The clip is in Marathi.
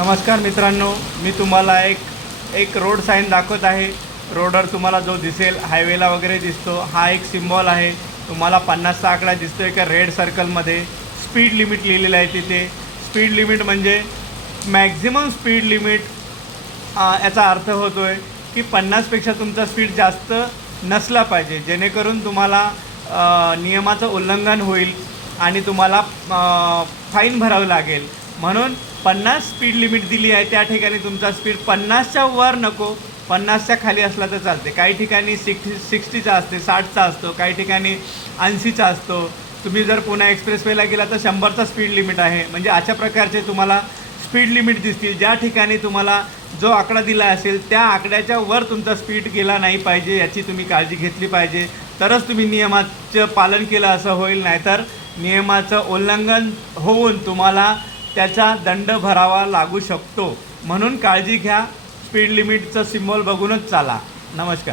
नमस्कार मित्रांनो मी तुम्हाला एक एक रोड साईन दाखवत आहे. रोडवर तुम्हाला जो दिसेल हायवेला वगैरे दिसतो. हा एक सिम्बॉल आहे. तुम्हाला पन्नासचा आकडा दिसतो एका रेड सर्कलमध्ये स्पीड लिमिट लिहिलेलं आहे तिथे. स्पीड लिमिट म्हणजे मॅक्झिमम स्पीड लिमिट याचा अर्थ होतो आहे की पन्नासपेक्षा तुमचा स्पीड जास्त नसला पाहिजे. जेणेकरून तुम्हाला नियमाचं उल्लंघन होईल आणि तुम्हाला फाईन भरावं लागेल. म्हणून पन्नास स्पीड लिमिट दिली आहे त्या ठिकाणी तुमचा स्पीड पन्नासच्या वर नको. पन्नासच्या खाली असला तर चालते काही ठिकाणी सिक्स सिक्स्टीचा असते साठचा असतो काही ठिकाणी ऐंशीचा असतो. तुम्ही जर पुन्हा एक्सप्रेसवेला गेला तर शंभरचा स्पीड लिमिट आहे. म्हणजे अशा प्रकारचे तुम्हाला स्पीड लिमिट दिसतील. ज्या ठिकाणी तुम्हाला जो आकडा दिला असेल त्या आकड्याच्या वर तुमचा स्पीड गेला नाही पाहिजे याची तुम्ही काळजी घेतली पाहिजे. तरच तुम्ही नियमाचं पालन केलं असं होईल. नाहीतर नियमाचं उल्लंघन होऊन तुम्हाला त्याचा दंड भरावा लागू शकतो. म्हणून काळजी घ्या. स्पीड लिमिटचं सिम्बॉल बघूनच चाला. नमस्कार.